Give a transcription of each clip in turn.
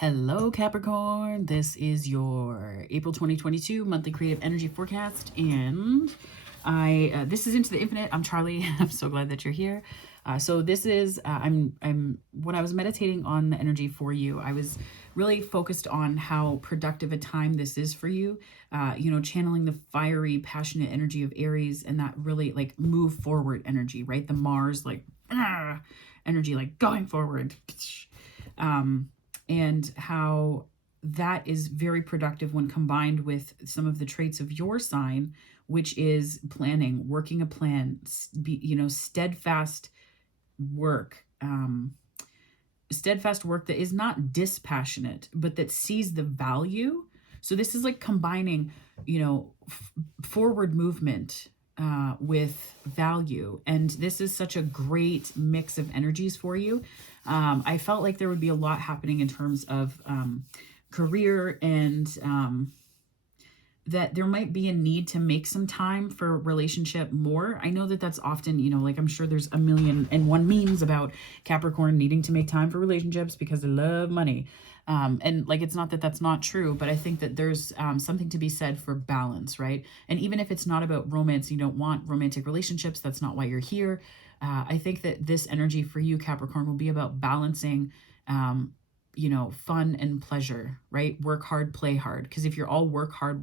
Hello, Capricorn. This is your April 2022 monthly creative energy forecast, and this is Into the Infinite. I'm Charlie. I'm so glad that you're here. So this is I'm when I was meditating on the energy for you, I was really focused on how productive a time this is for you. Channeling the fiery, passionate energy of Aries, and that really like move forward energy, right? The Mars energy, like going forward. And how that is very productive when combined with some of the traits of your sign, which is planning, working a plan, steadfast work, steadfast work that is not dispassionate, but that sees the value. So this is like combining, forward movement with value. And this is such a great mix of energies for you. I felt like there would be a lot happening in terms of career, and that there might be a need to make some time for relationship more. I know that that's often, like I'm sure there's a million and one memes about Capricorn needing to make time for relationships because they love money. And like, it's not that that's not true, but I think that there's something to be said for balance, right? And even if it's not about romance, you don't want romantic relationships, that's not why you're here. I think that this energy for you, Capricorn, will be about balancing, fun and pleasure, right? Work hard, play hard. Because if you're all work hard,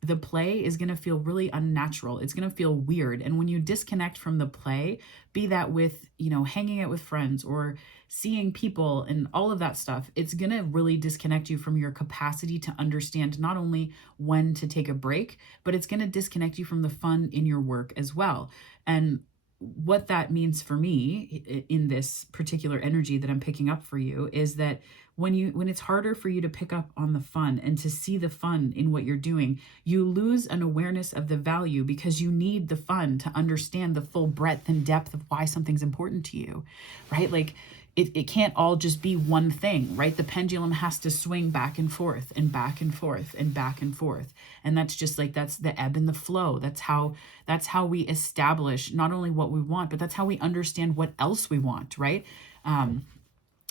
the play is going to feel really unnatural. It's going to feel weird. And when you disconnect from the play, be that with, hanging out with friends or seeing people and all of that stuff, it's going to really disconnect you from your capacity to understand not only when to take a break, but it's going to disconnect you from the fun in your work as well. And what that means for me in this particular energy that I'm picking up for you is that when it's harder for you to pick up on the fun and to see the fun in what you're doing, you lose an awareness of the value because you need the fun to understand the full breadth and depth of why something's important to you, right? Like it can't all just be one thing, right? The pendulum has to swing back and forth and back and forth and back and forth. And that's just like, that's the ebb and the flow. That's how we establish not only what we want, but that's how we understand what else we want, right?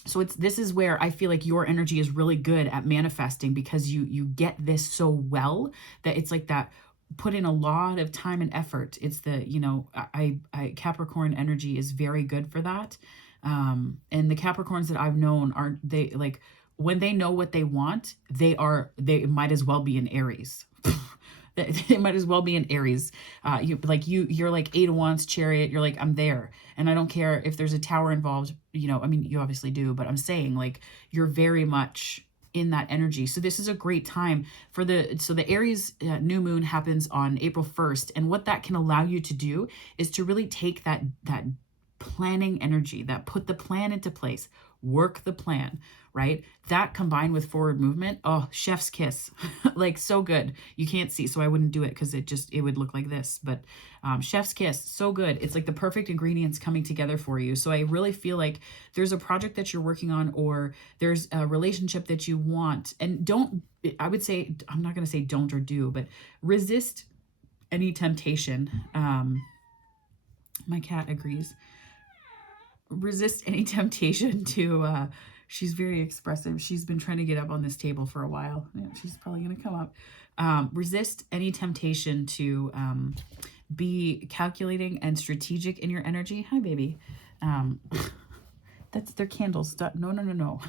So this is where I feel like your energy is really good at manifesting, because you get this so well that it's like that put in a lot of time and effort. It's the, Capricorn energy is very good for that. And the Capricorns that I've known they like, when they know what they want, they might as well be in Aries. They might as well be in Aries. You're like Eight of Wands, Chariot. You're like, I'm there. And I don't care if there's a tower involved, you obviously do, but I'm saying like, you're very much in that energy. So this is a great time for the Aries new moon happens on April 1st. And what that can allow you to do is to really take that planning energy, that put the plan into place, work the plan, right? That combined with forward movement, oh, chef's kiss. Like, so good. You can't see, so I wouldn't do it because it would look like this, but chef's kiss, so good. It's like the perfect ingredients coming together for you. So I really feel like there's a project that you're working on, or there's a relationship that you want, and I would say, I'm not going to say don't or do, but resist any temptation. My cat agrees. Resist any temptation to she's very expressive. She's been trying to get up on this table for a while. Yeah, she's probably going to come up. Resist any temptation to be calculating and strategic in your energy. Hi, baby. That's their candles. No.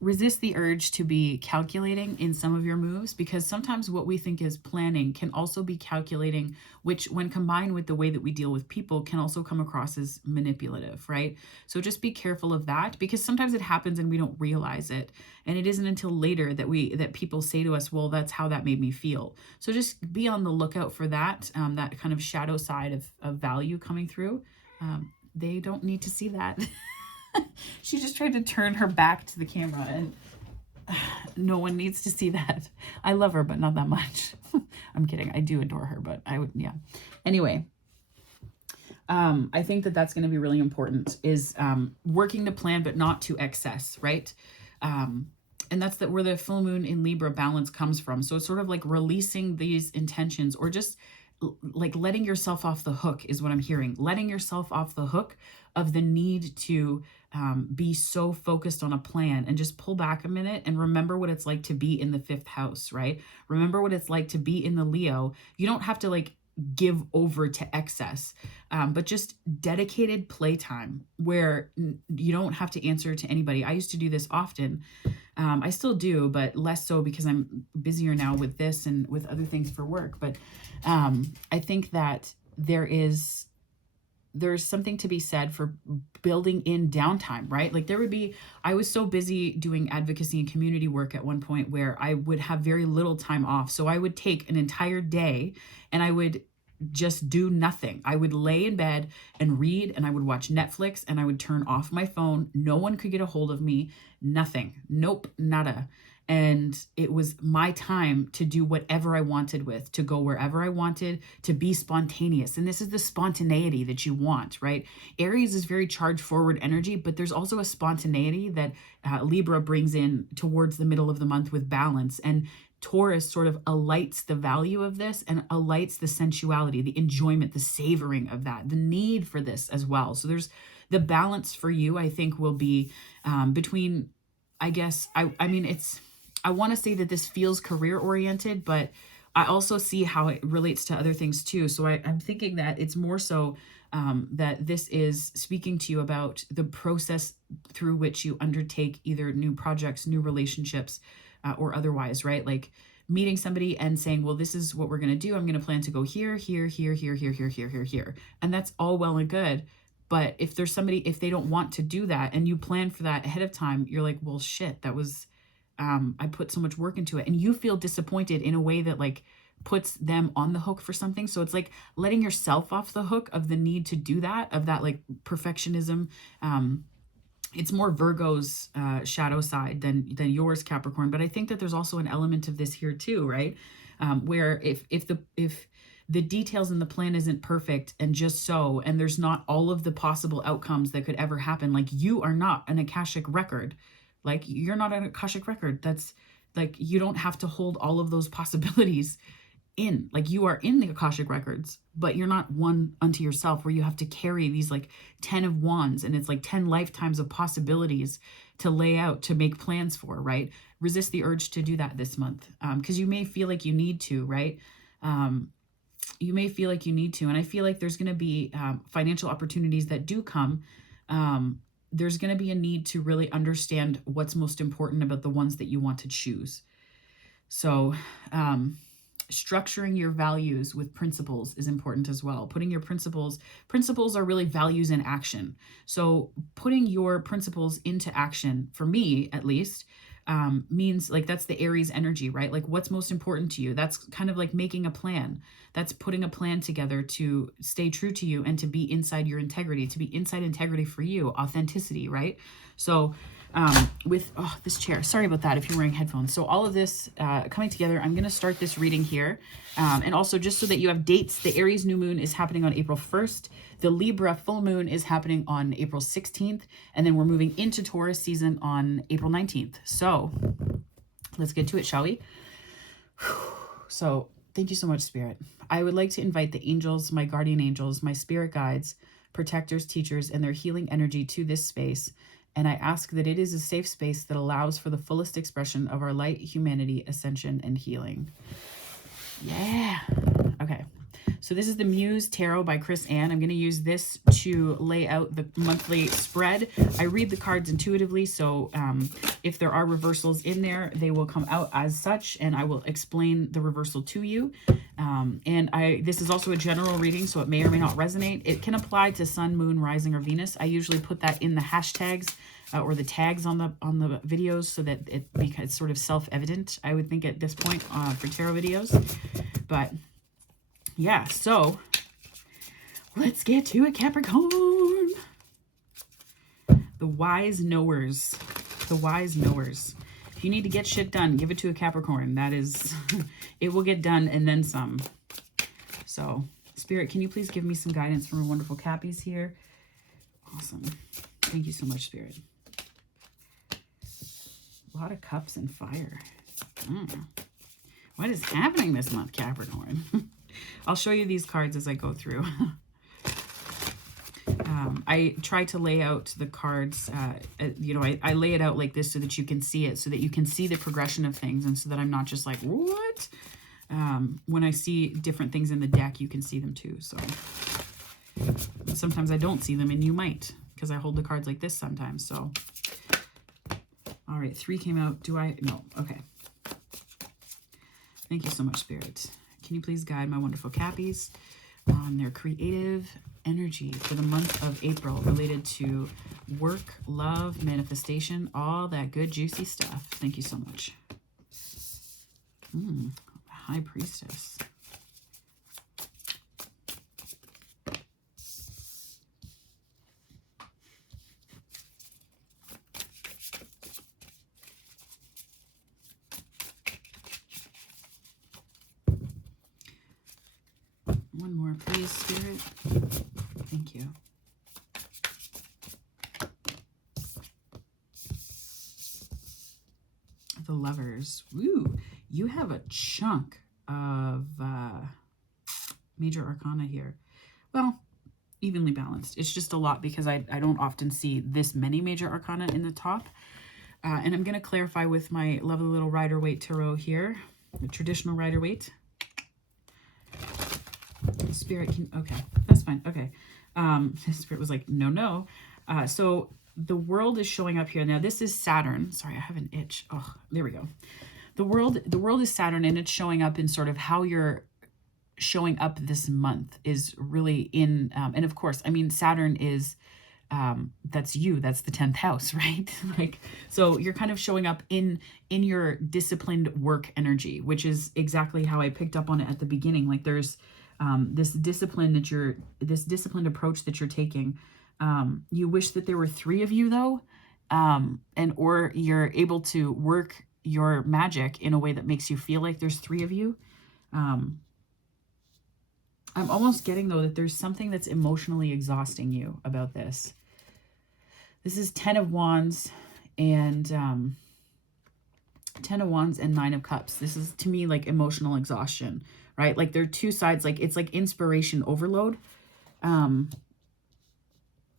Resist the urge to be calculating in some of your moves, because sometimes what we think is planning can also be calculating, which when combined with the way that we deal with people can also come across as manipulative, right? So just be careful of that, because sometimes it happens and we don't realize it. And it isn't until later that people say to us, well, that's how that made me feel. So just be on the lookout for that, that kind of shadow side of value coming through. They don't need to see that. She just tried to turn her back to the camera, and no one needs to see that. I love her, but not that much. I'm kidding. I do adore her, but yeah. Anyway, I think that that's going to be really important, is working the plan, but not to excess, right? And that's where the full moon in Libra balance comes from. So it's sort of like releasing these intentions, or just like letting yourself off the hook is what I'm hearing. Letting yourself off the hook of the need to be so focused on a plan, and just pull back a minute and remember what it's like to be in the 5th house, right? Remember what it's like to be in the Leo. You don't have to like give over to excess, but just dedicated playtime where you don't have to answer to anybody. I used to do this often. I still do, but less so because I'm busier now with this and with other things for work. But I think that there's something to be said for building in downtime, right? Like I was so busy doing advocacy and community work at one point where I would have very little time off. So I would take an entire day and I would just do nothing. I would lay in bed and read, and I would watch Netflix, and I would turn off my phone. No one could get a hold of me. Nothing. Nope. Nada. And it was my time to do whatever I wanted with, to go wherever I wanted, to be spontaneous. And this is the spontaneity that you want, right? Aries is very charged forward energy, but there's also a spontaneity that Libra brings in towards the middle of the month with balance. And Taurus sort of alights the value of this and alights the sensuality, the enjoyment, the savoring of that, the need for this as well. So there's the balance for you, I think, will be between, I guess, I mean, I want to say that this feels career oriented, but I also see how it relates to other things too. So I'm thinking that it's more so that this is speaking to you about the process through which you undertake either new projects, new relationships, or otherwise, right? Like meeting somebody and saying, well, this is what we're going to do. I'm going to plan to go here, here, here, here, here, here, here, here, here. And that's all well and good. But if there's somebody, if they don't want to do that and you plan for that ahead of time, you're like, well, shit, that was, I put so much work into it. And you feel disappointed in a way that like puts them on the hook for something. So it's like letting yourself off the hook of the need to do that, of that like perfectionism. It's more Virgo's shadow side than yours, Capricorn. But I think that there's also an element of this here too, right? Where if the details in the plan isn't perfect and just so, and there's not all of the possible outcomes that could ever happen, like you are not an Akashic record. Like you're not an Akashic record. That's like, you don't have to hold all of those possibilities in. Like you are in the Akashic records, but you're not one unto yourself where you have to carry these like 10 of wands and it's like 10 lifetimes of possibilities to lay out, to make plans for, right? Resist the urge to do that this month. Because you may feel like you need to, right? You may feel like you need to. And I feel like there's going to be financial opportunities that do come. There's going to be a need to really understand what's most important about the ones that you want to choose. So, structuring your values with principles is important as well. Putting your principles are really values in action. So putting your principles into action, for me at least, means like that's the Aries energy, right? Like what's most important to you? That's kind of like making a plan. That's putting a plan together to stay true to you and to be inside your integrity, to be inside integrity for you, authenticity, right? So with this chair, sorry about that if you're wearing headphones. So all of this coming together, I'm going to start this reading here. And also just so that you have dates, the Aries new moon is happening on April 1st. The Libra full moon is happening on April 16th. And then we're moving into Taurus season on April 19th. So let's get to it, shall we? So thank you so much, Spirit. I would like to invite the angels, my guardian angels, my spirit guides, protectors, teachers, and their healing energy to this space. And I ask that it is a safe space that allows for the fullest expression of our light, humanity, ascension, and healing. Yeah. Okay. So this is the Muse Tarot by Chris Ann. I'm going to use this to lay out the monthly spread. I read the cards intuitively, so if there are reversals in there, they will come out as such, and I will explain the reversal to you. And this is also a general reading, so it may or may not resonate. It can apply to Sun, Moon, Rising, or Venus. I usually put that in the hashtags or the tags on the videos so that it becomes sort of self-evident, I would think, at this point for tarot videos. But yeah, so let's get to it, Capricorn. The wise knowers. The wise knowers. If you need to get shit done, give it to a Capricorn. That is, it will get done and then some. So, Spirit, can you please give me some guidance from our wonderful Cappies here? Awesome. Thank you so much, Spirit. A lot of cups and fire. What is happening this month, Capricorn? I'll show you these cards as I go through. I try to lay out the cards, you know, I lay it out like this so that you can see it, so that you can see the progression of things, and so that I'm not just like, what? When I see different things in the deck, you can see them too. So sometimes I don't see them, and you might, because I hold the cards like this sometimes. So, all right, 3 came out. Do I? No. Okay. Thank you so much, Spirit. Can you please guide my wonderful Cappies on their creative energy for the month of April related to work, love, manifestation, all that good juicy stuff. Thank you so much. High Priestess. One more, please, Spirit. Thank you. The Lovers. Woo! You have a chunk of major arcana here. Well, evenly balanced. It's just a lot because I don't often see this many major arcana in the top. And I'm going to clarify with my lovely little Rider-Waite Tarot here. The traditional Rider-Waite. Spirit can, okay, that's fine. Okay. Spirit was like, no. So the world is showing up here. Now this is Saturn. Sorry, I have an itch. Oh, there we go. The world is Saturn, and it's showing up in sort of how you're showing up this month is really in, and of course, I mean, Saturn is, that's you, that's the 10th house, right? Like, so you're kind of showing up in your disciplined work energy, which is exactly how I picked up on it at the beginning. Like there's, this disciplined approach that you're taking. You wish that there were 3 of you though, or you're able to work your magic in a way that makes you feel like there's 3 of you. I'm almost getting though that there's something that's emotionally exhausting you about this. This is 10 of Wands and 10 of Wands and 9 of Cups. This is to me like emotional exhaustion, right? Like there are 2 sides, like it's like inspiration overload,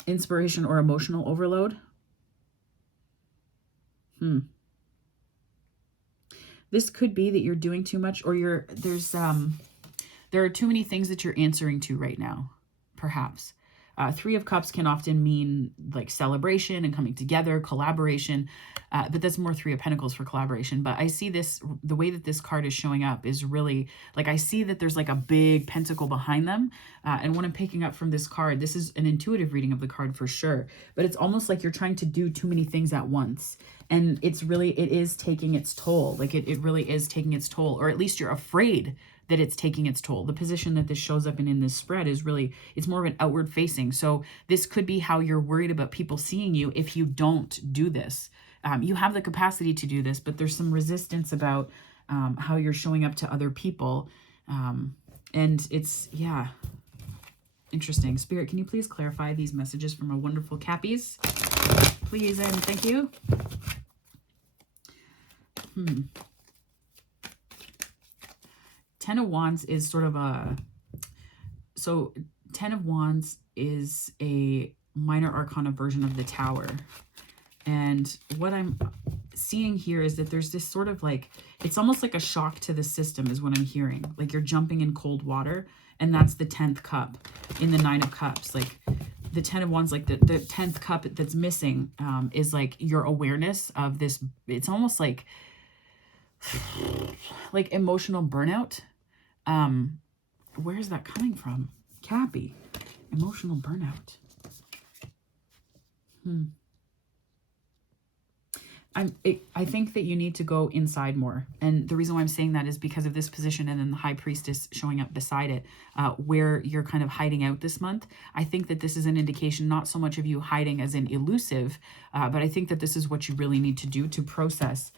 inspiration or emotional overload. This could be that you're doing too much, or there are too many things that you're answering to right now, perhaps. 3 of Cups can often mean like celebration and coming together, collaboration, but that's more 3 of Pentacles for collaboration. But I see this, the way that this card is showing up is really, like I see that there's like a big pentacle behind them. And what I'm picking up from this card, this is an intuitive reading of the card for sure, but it's almost like you're trying to do too many things at once. And it is taking its toll. Like it really is taking its toll, or at least you're afraid that it's taking its toll. The position that this shows up in this spread is really, it's more of an outward facing. So this could be how you're worried about people seeing you if you don't do this. You have the capacity to do this, but there's some resistance about how you're showing up to other people. And it's, yeah, interesting. Spirit, can you please clarify these messages from our wonderful Cappies? Please and thank you. 10 of Wands is sort of so 10 of Wands is a minor arcana version of the Tower. And what I'm seeing here is that there's this sort of like, it's almost like a shock to the system is what I'm hearing. Like you're jumping in cold water, and that's the 10th cup in the 9 of Cups. Like the 10 of Wands, like the 10th cup that's missing is like your awareness of this. It's almost like emotional burnout. Where's that coming from? Cappy, emotional burnout. I think that you need to go inside more. And the reason why I'm saying that is because of this position and then the High Priestess showing up beside it, where you're kind of hiding out this month. I think that this is an indication, not so much of you hiding as in elusive, but I think that this is what you really need to do to process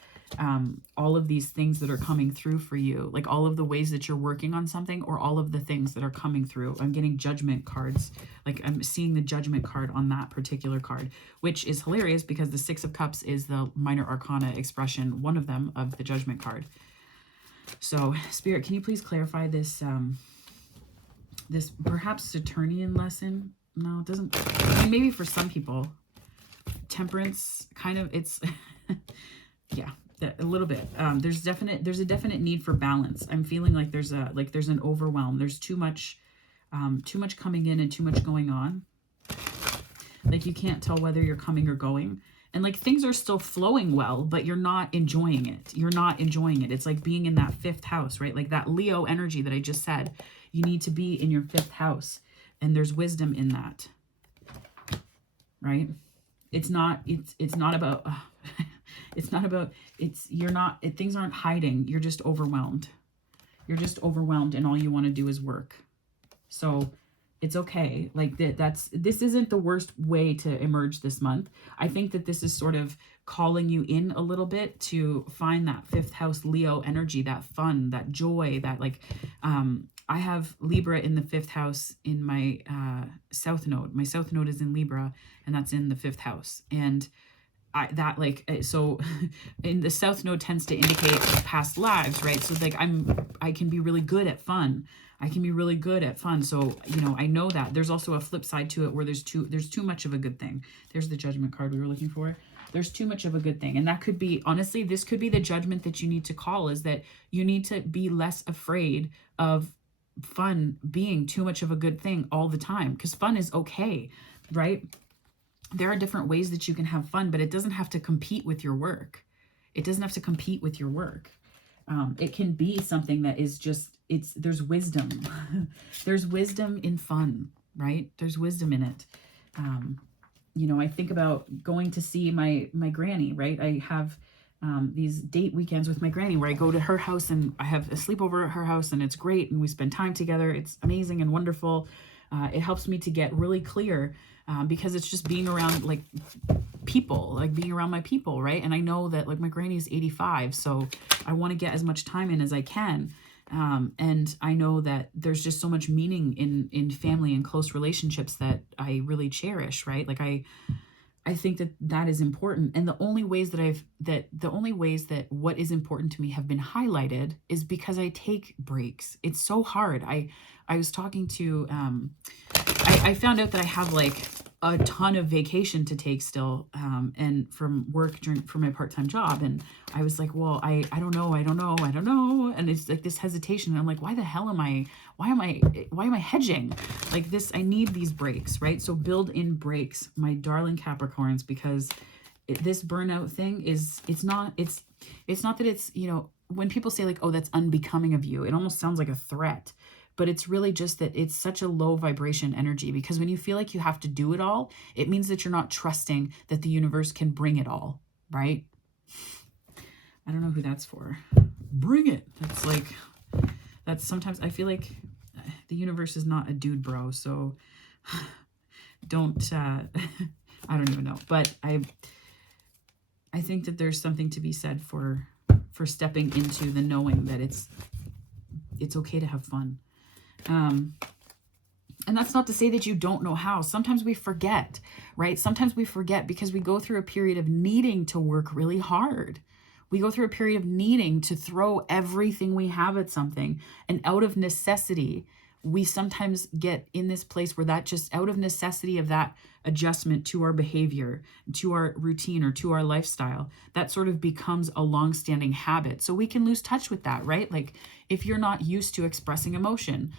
all of these things that are coming through for you, like all of the ways that you're working on something, or all of the things that are coming through. I'm getting judgment cards. Like I'm seeing the judgment card on that particular card, which is hilarious because the 6 of Cups is the minor arcana expression, one of them, of the judgment card. So Spirit, can you please clarify this, this perhaps Saturnian lesson no, it doesn't. I mean, maybe for some people, temperance kind of, it's, yeah, a little bit. There's a definite need for balance. I'm feeling like there's an overwhelm. There's too much coming in and too much going on. Like you can't tell whether you're coming or going. And like things are still flowing well, but you're not enjoying it. You're not enjoying it. It's like being in that 5th house, right? Like that Leo energy that I just said. You need to be in your 5th house. And there's wisdom in that. Right? It's not about things aren't hiding. You're just overwhelmed. You're just overwhelmed and all you want to do is work. So it's okay. Like this isn't the worst way to emerge this month. I think that this is sort of calling you in a little bit to find that 5th house Leo energy, that fun, that joy, that like, I have Libra in the 5th house in my South Node. My South Node is in Libra, and that's in the 5th house. And so in the South Node tends to indicate past lives, right? So like I can be really good at fun. I can be really good at fun. So, you know, I know that. There's also a flip side to it where there's too much of a good thing. There's the Judgment card we were looking for. There's too much of a good thing. And that could be, honestly, this could be the judgment that you need to call, is that you need to be less afraid of fun being too much of a good thing all the time, because fun is okay, right? There are different ways that you can have fun, but it doesn't have to compete with your work. It doesn't have to compete with your work. It can be something that is just, there's wisdom. There's wisdom in fun, right? There's wisdom in it. You know, I think about going to see my granny, right? I have these date weekends with my granny where I go to her house and I have a sleepover at her house, and it's great. And we spend time together. It's amazing and wonderful. It helps me to get really clear because it's just being around like people, like being around my people, right? And I know that like my granny's 85, so I want to get as much time in as I can. And I know that there's just so much meaning in family and close relationships that I really cherish, right? Like I think that is important. And the only ways that what is important to me have been highlighted is because I take breaks. It's so hard. I was talking to, I found out that I have like a ton of vacation to take still, and from work for my part-time job. And I was like, well, I don't know. And it's like this hesitation. And I'm like, why am I hedging like this? I need these breaks, right? So build in breaks, my darling Capricorns, because this burnout thing it's not that it's, you know, when people say like, oh, that's unbecoming of you, it almost sounds like a threat. But it's really just that it's such a low vibration energy, because when you feel like you have to do it all, it means that you're not trusting that the universe can bring it all, right? I don't know who that's for. Bring it. That's sometimes I feel like the universe is not a dude bro. So don't, I don't even know. But I think that there's something to be said for stepping into the knowing that it's okay to have fun. And that's not to say that you don't know how. Sometimes we forget, right? Sometimes we forget because we go through a period of needing to work really hard. We go through a period of needing to throw everything we have at something. And out of necessity, we sometimes get in this place where that just out of necessity of that adjustment to our behavior, to our routine, or to our lifestyle, that sort of becomes a long-standing habit. So we can lose touch with that, right? Like if you're not used to expressing emotion,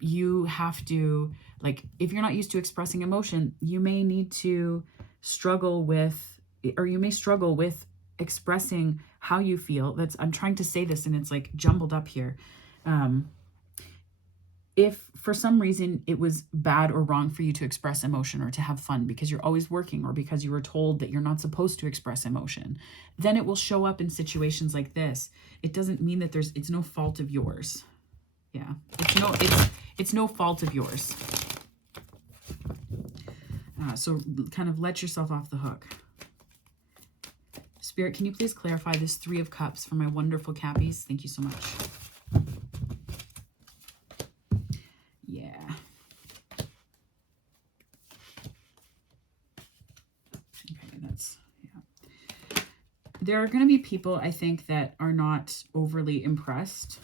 you have to, like, if you're not used to expressing emotion, you may need to struggle with, or you may struggle with expressing how you feel. I'm trying to say this and it's like jumbled up here. If for some reason it was bad or wrong for you to express emotion or to have fun because you're always working or because you were told that you're not supposed to express emotion, then it will show up in situations like this. It doesn't mean that it's no fault of yours. Yeah, it's no fault of yours. So kind of let yourself off the hook. Spirit, can you please clarify this 3 of Cups for my wonderful Cappies? Thank you so much. Yeah. Okay, yeah. There are going to be people, I think, that are not overly impressed.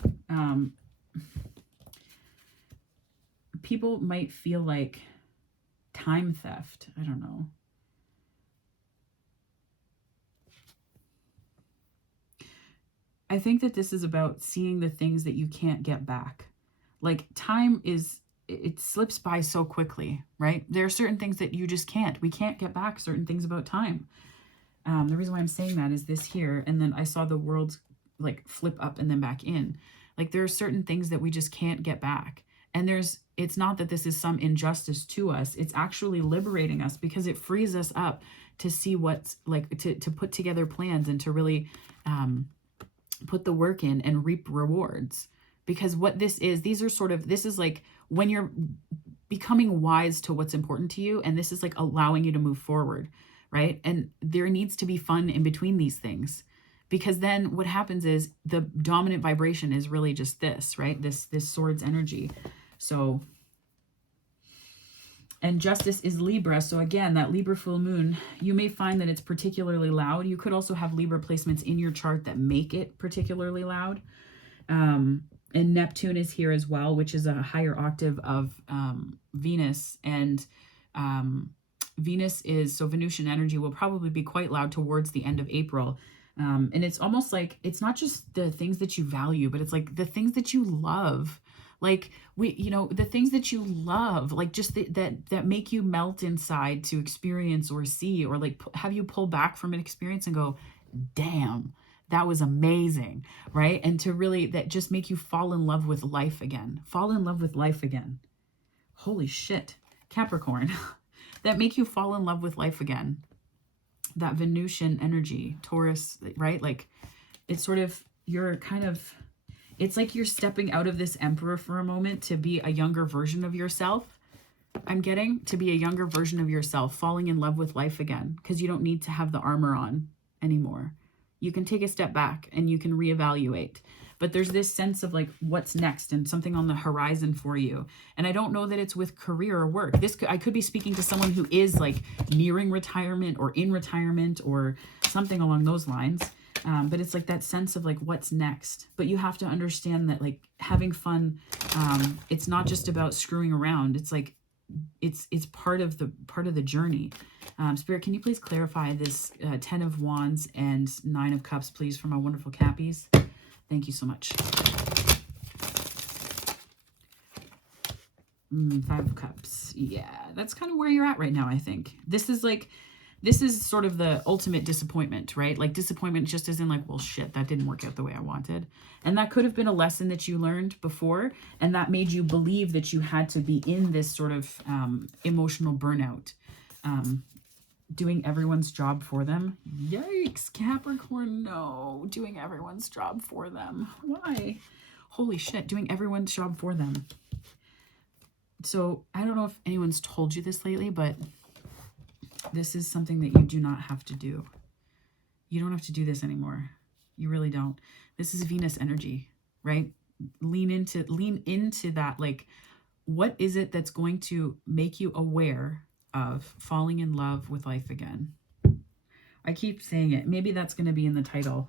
People might feel like time theft. I don't know. I think that this is about seeing the things that you can't get back. Like time is, it slips by so quickly, right? There are certain things that you just can't. We can't get back certain things about time. The reason why I'm saying that is this here. And then I saw the world like flip up and then back in. Like there are certain things that we just can't get back. And it's not that this is some injustice to us. It's actually liberating us because it frees us up to see what's like, to put together plans and to really put the work in and reap rewards. Because what this is, this is like when you're becoming wise to what's important to you. And this is like allowing you to move forward, right? And there needs to be fun in between these things. Because then what happens is the dominant vibration is really just this, right? This swords energy. So, and justice is Libra. So again, that Libra full moon, you may find that it's particularly loud. You could also have Libra placements in your chart that make it particularly loud. And Neptune is here as well, which is a higher octave of Venus. And Venus is, so Venusian energy will probably be quite loud towards the end of April. And it's almost like, it's not just the things that you value, but it's like the things that you love. Like the things that you love, like just that make you melt inside to experience or see, or like have you pull back from an experience and go, damn, that was amazing, right? And to really, that just make you fall in love with life again. Fall in love with life again. Holy shit, Capricorn. That make you fall in love with life again. That Venusian energy, Taurus, right? Like it's sort of, it's like you're stepping out of this emperor for a moment to be a younger version of yourself. I'm getting to be a younger version of yourself, falling in love with life again, because you don't need to have the armor on anymore. You can take a step back and you can reevaluate. But there's this sense of like what's next and something on the horizon for you. And I don't know that it's with career or work. I could be speaking to someone who is like nearing retirement or in retirement or something along those lines. But it's like that sense of like what's next. But you have to understand that like having fun, it's not just about screwing around. It's like it's part of the journey. Spirit, can you please clarify this 10 of Wands and 9 of Cups, please, for my wonderful Cappies? Thank you so much. 5 of Cups. Yeah, that's kind of where you're at right now, I think. This is sort of the ultimate disappointment, right? Like disappointment just as in like, well, shit, that didn't work out the way I wanted. And that could have been a lesson that you learned before. And that made you believe that you had to be in this sort of emotional burnout. Doing everyone's job for them. Yikes, Capricorn, no. Doing everyone's job for them. Why? Holy shit, doing everyone's job for them. So I don't know if anyone's told you this lately, but this is something that you do not have to do. You don't have to do this anymore. You really don't. This is Venus energy, right? Lean into that. Like, what is it that's going to make you aware of falling in love with life again? I keep saying it. Maybe that's going to be in the title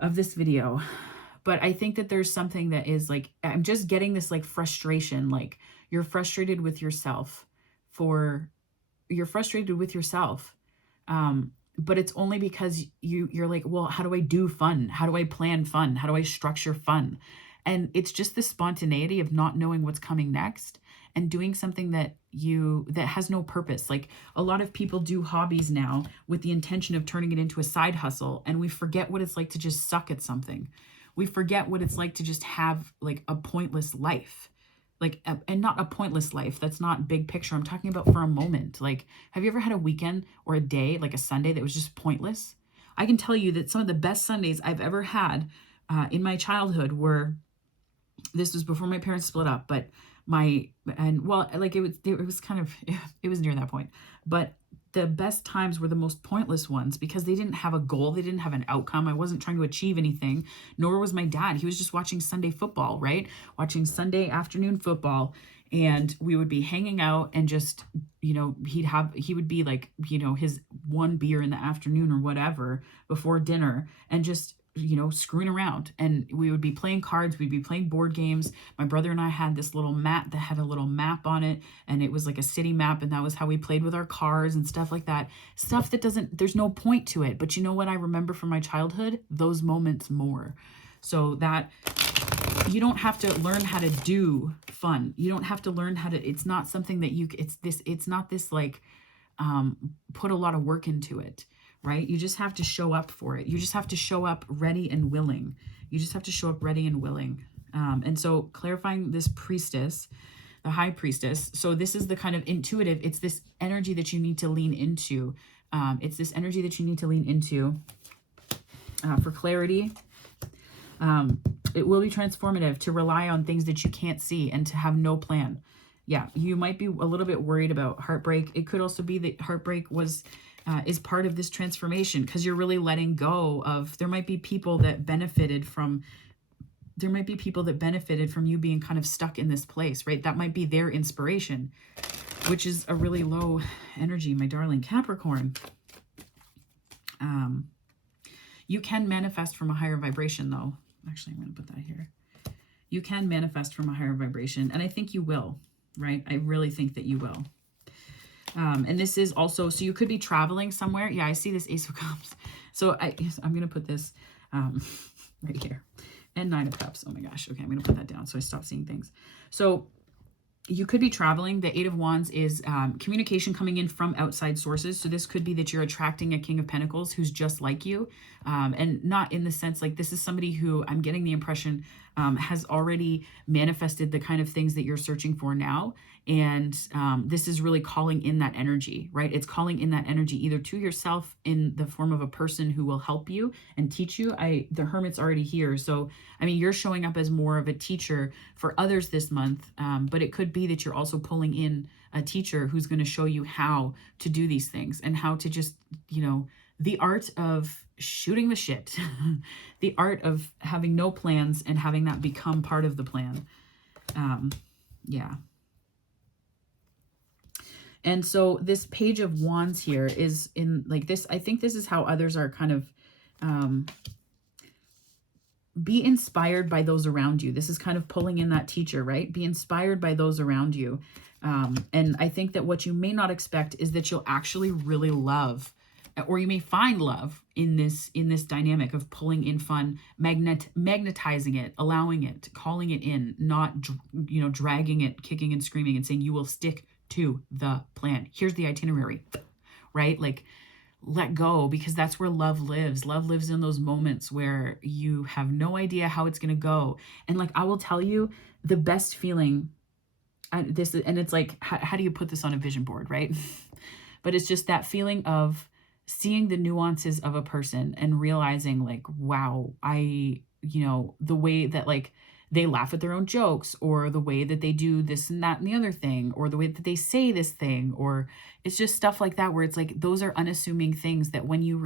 of this video. But I think that there's something that is like, I'm just getting this like frustration. Like you're frustrated with yourself but it's only because you're like, well, how do I do fun? How do I plan fun? How do I structure fun? And it's just the spontaneity of not knowing what's coming next and doing something that has no purpose. Like a lot of people do hobbies now with the intention of turning it into a side hustle, and we forget what it's like to just suck at something. We forget what it's like to just have like a pointless life. And not a pointless life. That's not big picture. I'm talking about for a moment. Like, have you ever had a weekend or a day, like a Sunday, that was just pointless? I can tell you that some of the best Sundays I've ever had in my childhood were, this was before my parents split up, but it was near that point. But the best times were the most pointless ones because they didn't have a goal. They didn't have an outcome. I wasn't trying to achieve anything, nor was my dad. He was just watching Sunday football, right? Watching Sunday afternoon football. And we would be hanging out and just, he would be like, his one beer in the afternoon or whatever before dinner and just you know, screwing around, and we would be playing cards, we'd be playing board games. My brother and I had this little mat that had a little map on it, and it was like a city map, and that was how we played with our cars and stuff like that. Stuff that doesn't, there's no point to it, but you know what I remember from my childhood? Those moments more. So that you don't have to learn how to do fun. You don't have to learn how to, it's not something that you, it's not this like, put a lot of work into it, right? You just have to show up for it. You just have to show up ready and willing. You just have to show up ready and willing. And so clarifying this priestess, the high priestess. So this is the kind of intuitive, it's this energy that you need to lean into. It's this energy that you need to lean into for clarity. It will be transformative to rely on things that you can't see and to have no plan. Yeah, you might be a little bit worried about heartbreak. It could also be that heartbreak is part of this transformation, because you're really letting go of, there might be people that benefited from you being kind of stuck in this place, right? That might be their inspiration, which is a really low energy, my darling Capricorn. You can manifest from a higher vibration though. Actually, I'm going to put that here. You can manifest from a higher vibration, and I think you will, right? I really think that you will. And this is also, so you could be traveling somewhere. Yeah, I see this Ace of Cups. So I'm going to put this right here. And Nine of Cups. Oh my gosh. Okay, I'm going to put that down so I stop seeing things. So you could be traveling. The Eight of Wands is communication coming in from outside sources. So this could be that you're attracting a King of Pentacles who's just like you. And not in the sense like this is somebody who I'm getting the impression has already manifested the kind of things that you're searching for now. And this is really calling in that energy, right? It's calling in that energy either to yourself in the form of a person who will help you and teach you. The Hermit's already here. So, I mean, you're showing up as more of a teacher for others this month, but it could be that you're also pulling in a teacher who's going to show you how to do these things and how to just, you know, the art of shooting the shit, the art of having no plans and having that become part of the plan. Yeah. And so this Page of Wands here is in like this. I think this is how others are kind of, be inspired by those around you. This is kind of pulling in that teacher, right? Be inspired by those around you. And I think that what you may not expect is that you'll actually really love, or you may find love in this dynamic of pulling in fun, magnetizing it, allowing it, calling it in, not, you know, dragging it, kicking and screaming and saying you will stick to the plan. Here's the itinerary, right? Like, let go, because that's where love lives. Love lives in those moments where you have no idea how it's going to go. And like, I will tell you the best feeling, and it's like, how do you put this on a vision board, right? But it's just that feeling of seeing the nuances of a person and realizing like, wow, you know, the way that like they laugh at their own jokes, or the way that they do this and that and the other thing, or the way that they say this thing, or it's just stuff like that, where it's like, those are unassuming things that when you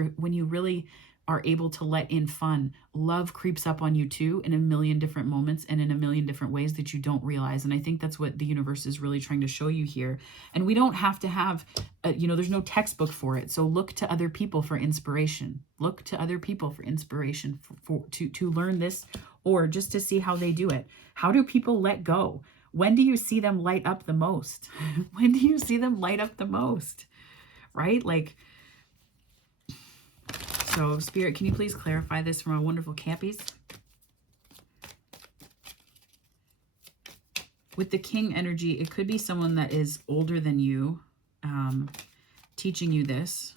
really are able to let in fun, love creeps up on you too in a million different moments and in a million different ways that you don't realize. And I think that's what the universe is really trying to show you here. And we don't have to have, you know, there's no textbook for it. So look to other people for inspiration. Look to other people for inspiration to learn this, or just to see how they do it. How do people let go? When do you see them light up the most? When do you see them light up the most? Right? Like, so Spirit, can you please clarify this for my wonderful Campies? With the King energy, it could be someone that is older than you, teaching you this.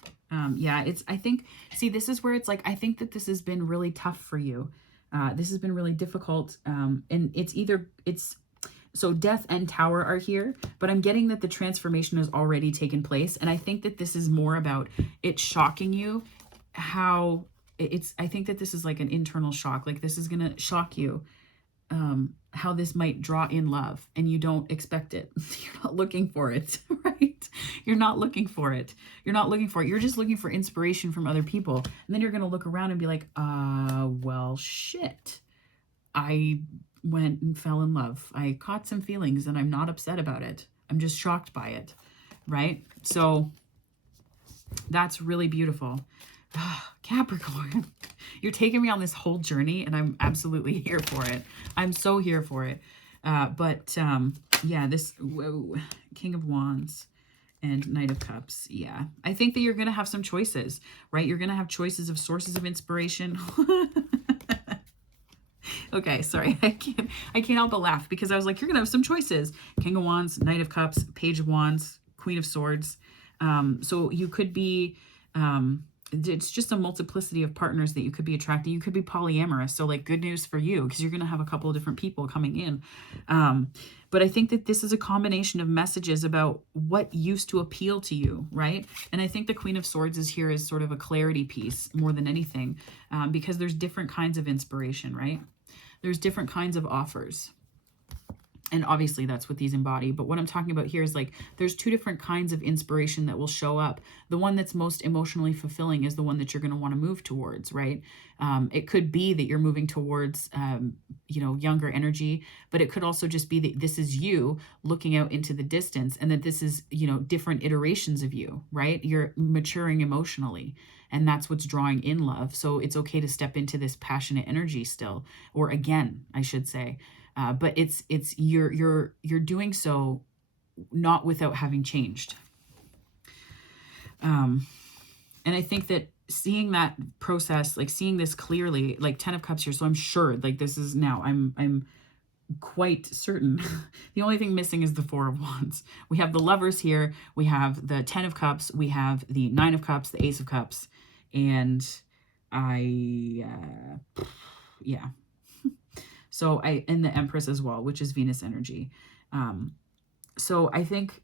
Yeah, I think, see, this is where it's like, I think that this has been really tough for you. This has been really difficult. And so Death and Tower are here, but I'm getting that the transformation has already taken place. And I think that this is more about it shocking you, how I think that this is like an internal shock. Like, this is going to shock you, how this might draw in love, and you don't expect it. You're not looking for it, right? You're not looking for it. You're not looking for it. You're just looking for inspiration from other people. And then you're going to look around and be like, well, shit. I went and fell in love. I caught some feelings and I'm not upset about it. I'm just shocked by it, right? So that's really beautiful. Capricorn, You're taking me on this whole journey, and I'm absolutely here for it. I'm so here for it. Yeah, this, whoa, King of Wands and Knight of Cups. Yeah, I think that you're going to have some choices, right? You're going to have choices of sources of inspiration. Okay, sorry. I can't help but laugh because I was like, you're going to have some choices. King of Wands, Knight of Cups, Page of Wands, Queen of Swords. So you could be, it's just a multiplicity of partners that you could be attracting. You could be polyamorous. So like, good news for you, because you're going to have a couple of different people coming in. But I think that this is a combination of messages about what used to appeal to you, right? And I think the Queen of Swords is here as sort of a clarity piece more than anything, because there's different kinds of inspiration, right? There's different kinds of offers. And obviously that's what these embody. But what I'm talking about here is like, there's two different kinds of inspiration that will show up. The one that's most emotionally fulfilling is the one that you're going to want to move towards, right? It could be that you're moving towards, younger energy, but it could also just be that this is you looking out into the distance, and that this is, different iterations of you, right? You're maturing emotionally, and that's what's drawing in love. So it's okay to step into this passionate energy still, or again, I should say. But it's you're doing so not without having changed. And I think that seeing that process, like seeing this clearly, like 10 of Cups here. So I'm sure like this is now, I'm quite certain. The only thing missing is the 4 of Wands. We have the Lovers here. We have the 10 of Cups. We have the 9 of Cups, the Ace of Cups. And yeah. So and the Empress as well, which is Venus energy. So I think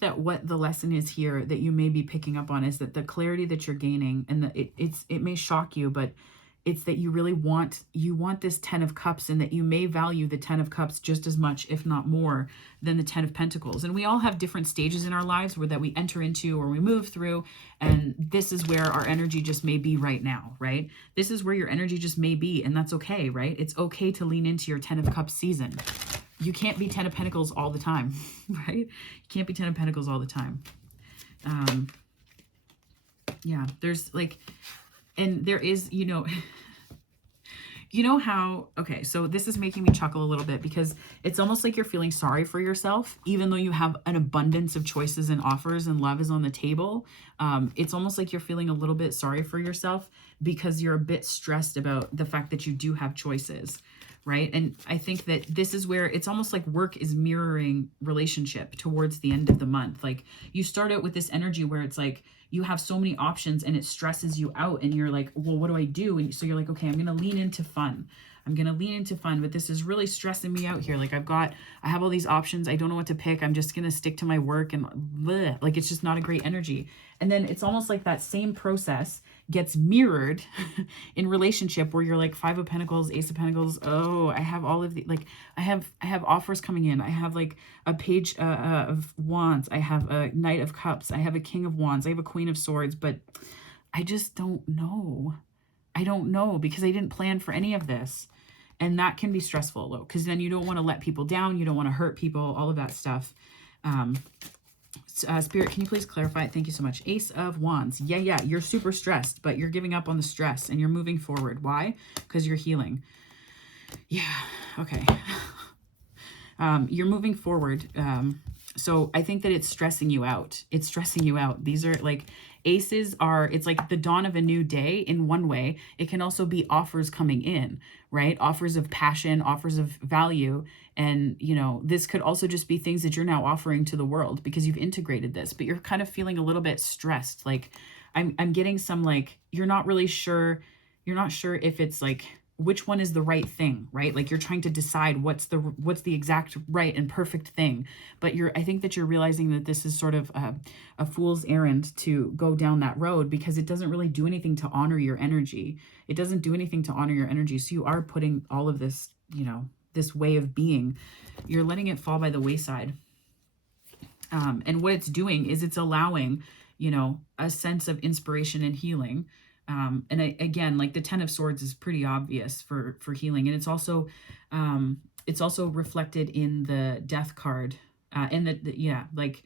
that what the lesson is here that you may be picking up on is that the clarity that you're gaining, and it may shock you, but it's that you really want this 10 of Cups, and that you may value the 10 of Cups just as much, if not more, than the 10 of Pentacles. And we all have different stages in our lives that we enter into or we move through. And this is where our energy just may be right now, right? This is where your energy just may be. And that's okay, right? It's okay to lean into your 10 of Cups season. You can't be 10 of Pentacles all the time, right? You can't be 10 of Pentacles all the time. Yeah, there's like, and there is, how, okay, so this is making me chuckle a little bit because it's almost like you're feeling sorry for yourself, even though you have an abundance of choices and offers and love is on the table. It's almost like you're feeling a little bit sorry for yourself because you're a bit stressed about the fact that you do have choices, right? And I think that this is where it's almost like work is mirroring relationship towards the end of the month. Like you start out with this energy where it's like, you have so many options and it stresses you out and you're like, well, what do I do? And so you're like, okay, I'm going to lean into fun. I'm going to lean into fun, but this is really stressing me out here. Like I have all these options. I don't know what to pick. I'm just going to stick to my work and bleh. Like, it's just not a great energy. And then it's almost like that same process gets mirrored in relationship where you're like 5 of Pentacles, Ace of Pentacles. Oh, I have all of the, like, I have offers coming in. I have like a Page of Wands. I have a Knight of Cups. I have a King of Wands. I have a Queen of Swords, but I just don't know. I don't know because I didn't plan for any of this. And that can be stressful though, because then you don't want to let people down. You don't want to hurt people, all of that stuff. Spirit, can you please clarify? Thank you so much. Ace of Wands. Yeah. You're super stressed, but you're giving up on the stress and you're moving forward. Why? Because you're healing. Yeah. Okay. You're moving forward. So I think that it's stressing you out. It's stressing you out. These are like aces are, it's like the dawn of a new day in one way. It can also be offers coming in, right? Offers of passion, offers of value. And, this could also just be things that you're now offering to the world because you've integrated this, but you're kind of feeling a little bit stressed. Like I'm getting some, like, you're not really sure. You're not sure if it's like, which one is the right thing, right? Like you're trying to decide what's the exact right and perfect thing. But I think that you're realizing that this is sort of a fool's errand to go down that road because it doesn't really do anything to honor your energy. It doesn't do anything to honor your energy. So you are putting all of this, this way of being, you're letting it fall by the wayside. And what it's doing is it's allowing, a sense of inspiration and healing. And again, like the 10 of Swords is pretty obvious for healing. And it's also reflected in the Death card. And like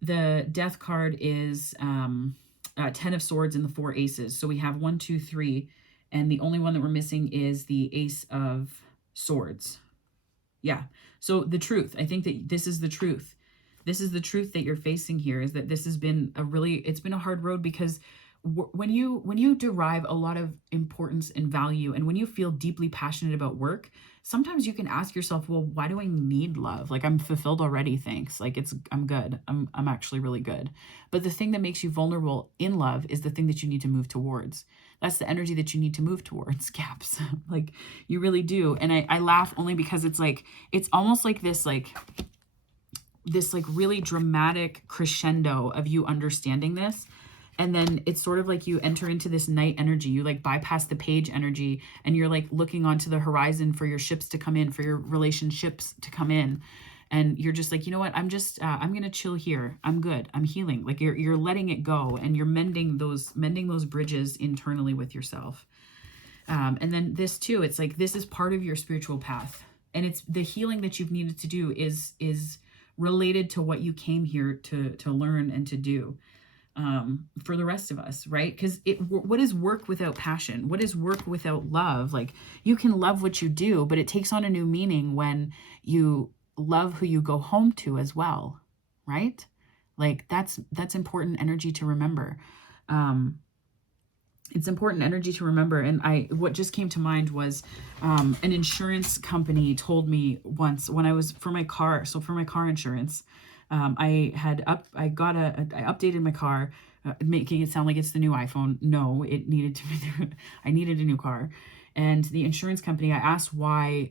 The death card is 10 of swords and the 4 aces. So we have 1, 2, 3, and the only one that we're missing is the ace of swords. Yeah. So the truth, I think that this is the truth. This is the truth that you're facing here, is that this has been it's been a hard road, because when you derive a lot of importance and value, and when you feel deeply passionate about work, sometimes you can ask yourself, well, why do I need love? Like, I'm fulfilled already, thanks. Like, I'm good. I'm actually really good. But the thing that makes you vulnerable in love is the thing that you need to move towards. That's the energy that you need to move towards, Caps. Like, you really do. And I laugh only because it's like, it's almost like this really dramatic crescendo of you understanding this. And then it's sort of like you enter into this night energy. You like bypass the page energy, and you're like looking onto the horizon for your ships to come in, for your relationships to come in. And you're just like, you know what? I'm going to chill here. I'm good. I'm healing. Like, you're letting it go, and you're mending those bridges internally with yourself. And then this too, it's like, this is part of your spiritual path, and it's the healing that you've needed to do is related to what you came here to learn and to do. For the rest of us, right? Because what is work without passion? What is work without love? Like, you can love what you do, but it takes on a new meaning when you love who you go home to as well, right? Like, that's important energy to remember. It's important energy to remember. And what just came to mind was an insurance company told me once, when I was for my car insurance, I updated my car, making it sound like it's the new iPhone. No, it needed to be, I needed a new car. And the insurance company, I asked why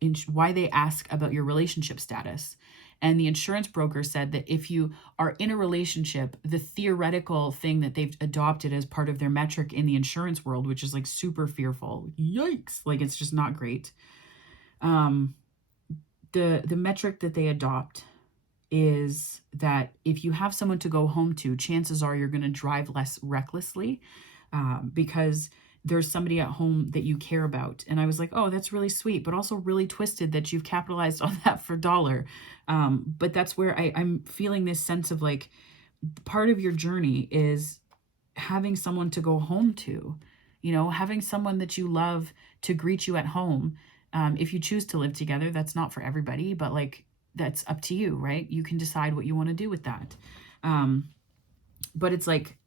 they ask about your relationship status. And the insurance broker said that if you are in a relationship, the theoretical thing that they've adopted as part of their metric in the insurance world, which is like super fearful, yikes, like, it's just not great. The metric that they adopt is that if you have someone to go home to, chances are you're going to drive less recklessly, because there's somebody at home that you care about. And I was like, oh, that's really sweet, but also really twisted that you've capitalized on that for dollar. But that's where I'm feeling this sense of like, part of your journey is having someone to go home to, having someone that you love to greet you at home. If you choose to live together, that's not for everybody, but like, that's up to you, right? You can decide what you want to do with that. But it's like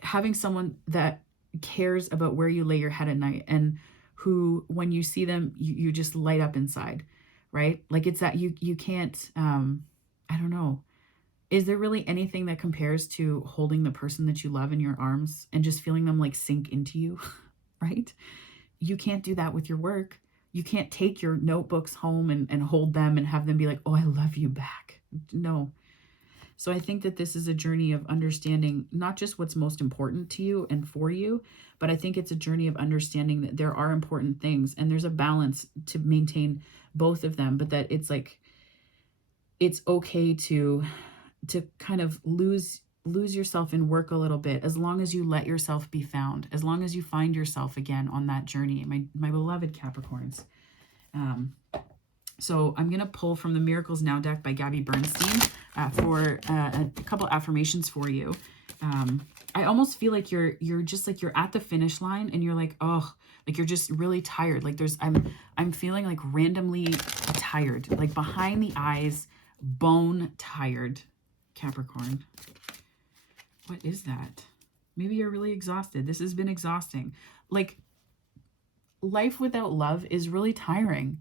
having someone that cares about where you lay your head at night, and who, when you see them, you just light up inside, right? Like, it's that you can't, I don't know. Is there really anything that compares to holding the person that you love in your arms and just feeling them like sink into you, right? You can't do that with your work. You can't take your notebooks home and hold them and have them be like, oh, I love you back. No. So I think that this is a journey of understanding not just what's most important to you and for you, but I think it's a journey of understanding that there are important things, and there's a balance to maintain both of them, but that it's like, it's okay to kind of lose yourself in work a little bit, as long as you let yourself be found, as long as you find yourself again on that journey, my beloved Capricorns. So I'm going to pull from the Miracles Now deck by Gabby Bernstein for a couple affirmations for you. I almost feel like you're just like, you're at the finish line, and you're like, oh, like, you're just really tired. Like, I'm feeling like randomly tired, like behind the eyes, bone tired, Capricorn. What is that? Maybe you're really exhausted. This has been exhausting. Like, life without love is really tiring.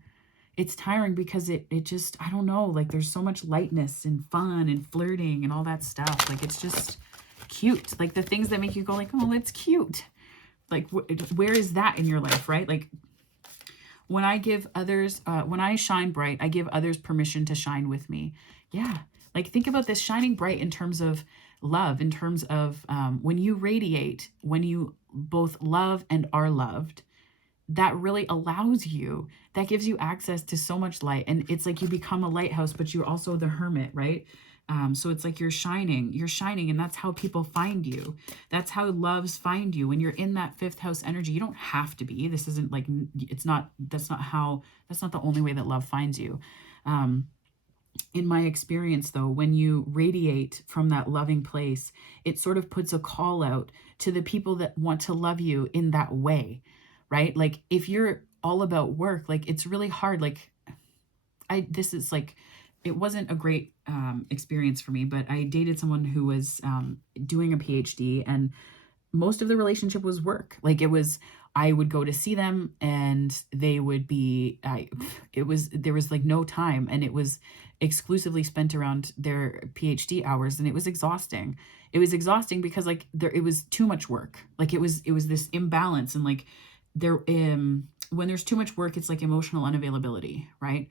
It's tiring because it just, I don't know, like, there's so much lightness and fun and flirting and all that stuff. Like, it's just cute. Like, the things that make you go like, oh, it's cute. Like, where is that in your life, right? Like, when I give others, when I shine bright, I give others permission to shine with me. Yeah. Like, think about this shining bright in terms of love, in terms of when you radiate, when you both love and are loved, that really allows you, that gives you access to so much light. And it's like you become a lighthouse, but you're also the hermit, right? So it's like you're shining, and that's how people find you. That's how loves find you. When you're in that 5th house energy, you don't have to be, this isn't like, that's not the only way that love finds you. in my experience though, when you radiate from that loving place, it sort of puts a call out to the people that want to love you in that way, right? Like if you're all about work, like it's really hard. Like this is like, it wasn't a great experience for me, but I dated someone who was doing a PhD, and most of the relationship was work. Like it was, I would go to see them and they would be, there was like no time, and it was exclusively spent around their PhD hours, and it was exhausting. It was exhausting because like it was too much work. Like it was this imbalance, and like there, when there's too much work, it's like emotional unavailability, right?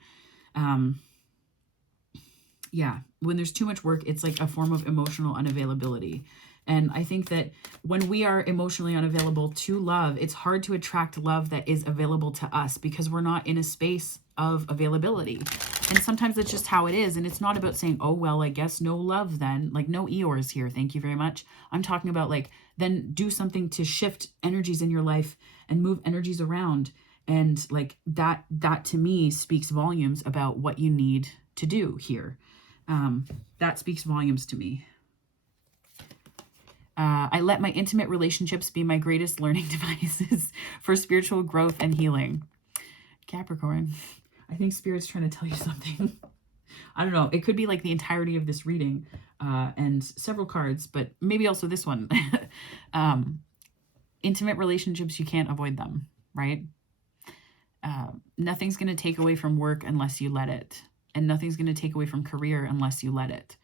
Yeah, when there's too much work, it's like a form of emotional unavailability. And I think that when we are emotionally unavailable to love, it's hard to attract love that is available to us because we're not in a space of availability. And sometimes that's just how it is. And it's not about saying, oh, well, I guess no love then, like no Eeyores here. Thank you very much. I'm talking about like, then do something to shift energies in your life and move energies around. And like that to me speaks volumes about what you need to do here. That speaks volumes to me. I let my intimate relationships be my greatest learning devices for spiritual growth and healing. Capricorn, I think Spirit's trying to tell you something. I don't know. It could be like the entirety of this reading and several cards, but maybe also this one. Intimate relationships, you can't avoid them, right? Nothing's going to take away from work unless you let it. And nothing's going to take away from career unless you let it.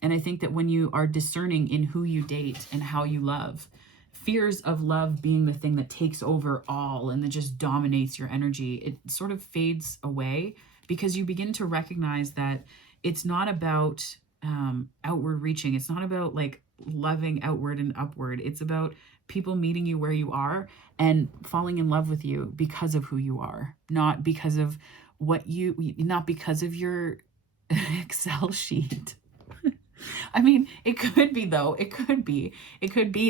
And I think that when you are discerning in who you date and how you love, fears of love being the thing that takes over all and that just dominates your energy, it sort of fades away because you begin to recognize that it's not about outward reaching. It's not about like loving outward and upward. It's about people meeting you where you are and falling in love with you because of who you are, not because of not because of your Excel sheet. I mean, it could be though. It could be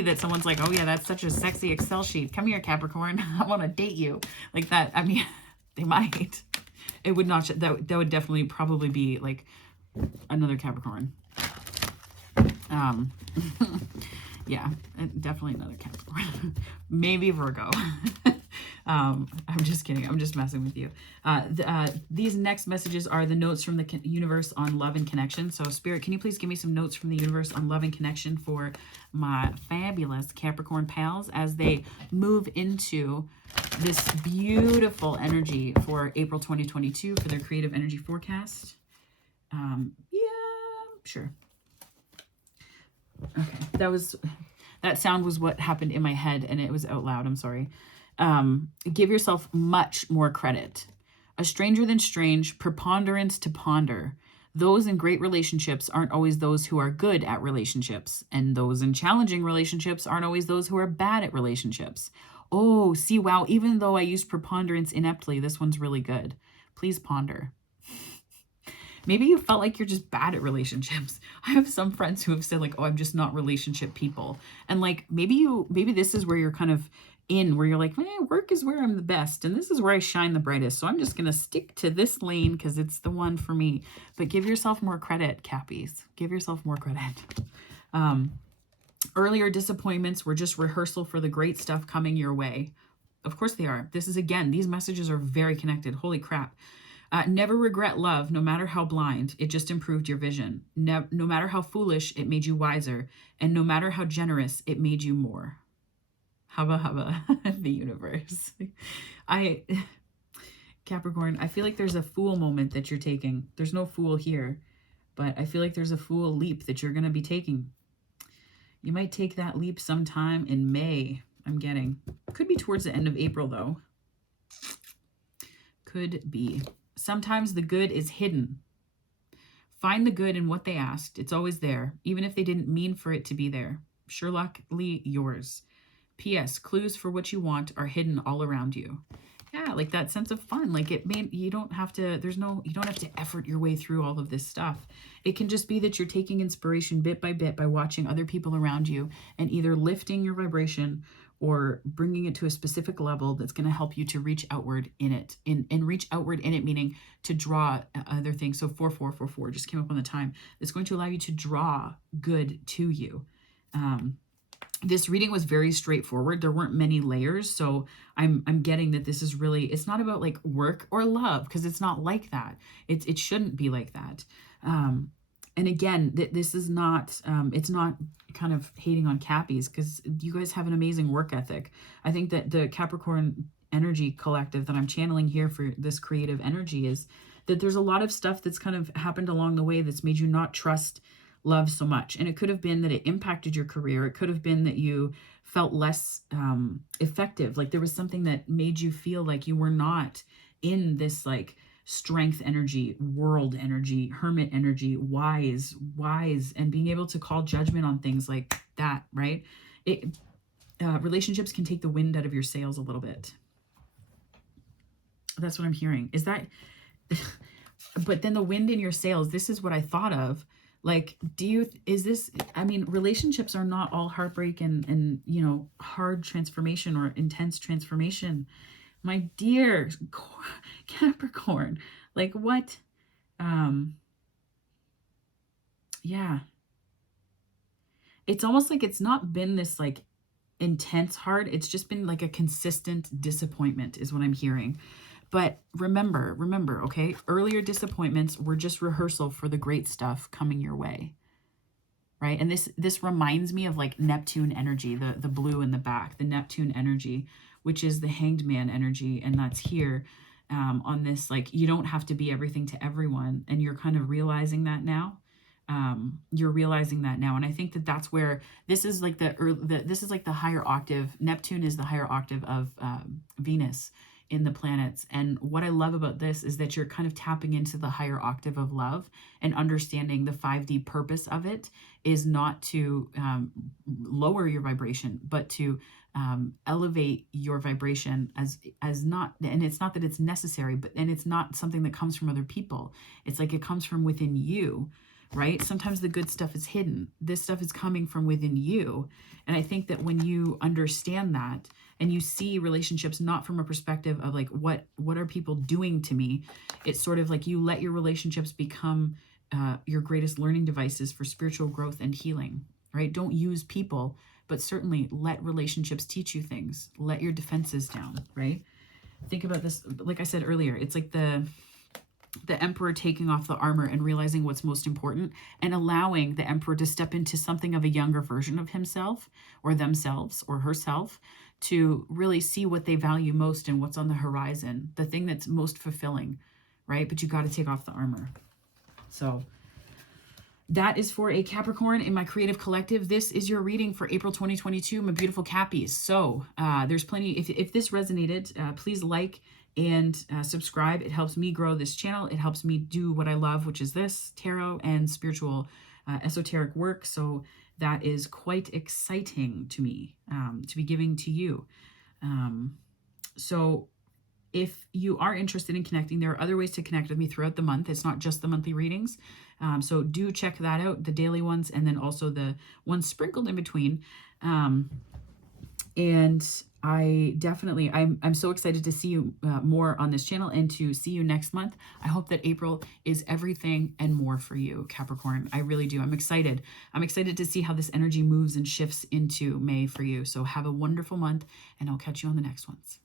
that someone's like, oh yeah, that's such a sexy Excel sheet. Come here, Capricorn. I want to date you like that. I mean, they might. It would not, that would definitely probably be like another Capricorn. Yeah, definitely another Capricorn. Maybe Virgo. I'm just kidding. I'm just messing with you. These next messages are the notes from the universe on love and connection. So Spirit, can you please give me some notes from the universe on love and connection for my fabulous Capricorn pals as they move into this beautiful energy for April 2022 for their creative energy forecast? Yeah, sure. Okay, that sound was what happened in my head and it was out loud. I'm sorry. Give yourself much more credit. A stranger than strange, preponderance to ponder. Those in great relationships aren't always those who are good at relationships, and those in challenging relationships aren't always those who are bad at relationships. Oh, see, wow, even though I used preponderance ineptly, this one's really good. Please ponder. Maybe you felt like you're just bad at relationships. I have some friends who have said like, oh, I'm just not relationship people. And like, maybe this is where you're kind of where you're like, work is where I'm the best. And this is where I shine the brightest. So I'm just going to stick to this lane because it's the one for me. But give yourself more credit, Cappies. Give yourself more credit. Earlier disappointments were just rehearsal for the great stuff coming your way. Of course they are. This is, again, these messages are very connected. Holy crap. Never regret love, no matter how blind, it just improved your vision. No matter how foolish, it made you wiser. And no matter how generous, it made you more. Hubba hubba, the universe. Capricorn, I feel like there's a fool moment that you're taking. There's no fool here, but I feel like there's a fool leap that you're going to be taking. You might take that leap sometime in May, I'm getting. Could be towards the end of April, though. Could be. Sometimes the good is hidden. Find the good in what they asked. It's always there, even if they didn't mean for it to be there. Sherlockly yours. P.S. Clues for what you want are hidden all around you. Yeah, like that sense of fun. Like you don't have to, you don't have to effort your way through all of this stuff. It can just be that you're taking inspiration bit by bit by watching other people around you and either lifting your vibration or bringing it to a specific level that's going to help you to reach outward in it. And reach outward in it, meaning to draw other things. So 4444 just came up on the time. It's going to allow you to draw good to you. This reading was very straightforward. There weren't many layers. So I'm getting that this is really, it's not about like work or love, because it's not like that. It shouldn't be like that. And again, this is not, it's not kind of hating on Cappies, because you guys have an amazing work ethic. I think that the Capricorn energy collective that I'm channeling here for this creative energy is that there's a lot of stuff that's kind of happened along the way that's made you not trust love so much. And it could have been that it impacted your career. It could have been that you felt less effective. Like there was something that made you feel like you were not in this like strength energy, world energy, hermit energy, wise, and being able to call judgment on things like that, right? Relationships can take the wind out of your sails a little bit. That's what I'm hearing. Is that, but then the wind in your sails, this is what I thought of. Like, I mean, relationships are not all heartbreak and, you know, hard transformation or intense transformation. My dear Capricorn, like what? Yeah. It's almost like it's not been this like intense hard. It's just been like a consistent disappointment is what I'm hearing. But remember, okay, earlier disappointments were just rehearsal for the great stuff coming your way, right? And this reminds me of like Neptune energy, the blue in the back, the Neptune energy, which is the Hanged Man energy, and that's here on this, like, you don't have to be everything to everyone, and you're kind of realizing that now. You're realizing that now, and I think that that's where this is like this is like the higher octave. Neptune is the higher octave of Venus in the planets. And what I love about this is that you're kind of tapping into the higher octave of love and understanding the 5D purpose of it is not to lower your vibration, but to elevate your vibration as not, and it's not that it's necessary, but, and it's not something that comes from other people. It's like it comes from within you, right? Sometimes the good stuff is hidden. This stuff is coming from within you. And I think that when you understand that and you see relationships not from a perspective of like, what are people doing to me? It's sort of like you let your relationships become your greatest learning devices for spiritual growth and healing, right? Don't use people, but certainly let relationships teach you things. Let your defenses down, right? Think about this. Like I said earlier, it's like the emperor taking off the armor and realizing what's most important and allowing the emperor to step into something of a younger version of himself or themselves or herself to really see what they value most and what's on the horizon, the thing that's most fulfilling, right? But you got to take off the armor. So that is for a Capricorn in my creative collective. This is your reading for April 2022, my beautiful Cappies. So there's plenty. If this resonated, please like and subscribe. It helps me grow this channel. It helps me do what I love, which is this tarot and spiritual esoteric work. So that is quite exciting to me to be giving to you. So if you are interested in connecting, there are other ways to connect with me throughout the month. It's not just the monthly readings. So do check that out, the daily ones, and then also the ones sprinkled in between. And I definitely, I'm so excited to see you more on this channel and to see you next month. I hope that April is everything and more for you, Capricorn. I really do. I'm excited. I'm excited to see how this energy moves and shifts into May for you. So have a wonderful month, and I'll catch you on the next ones.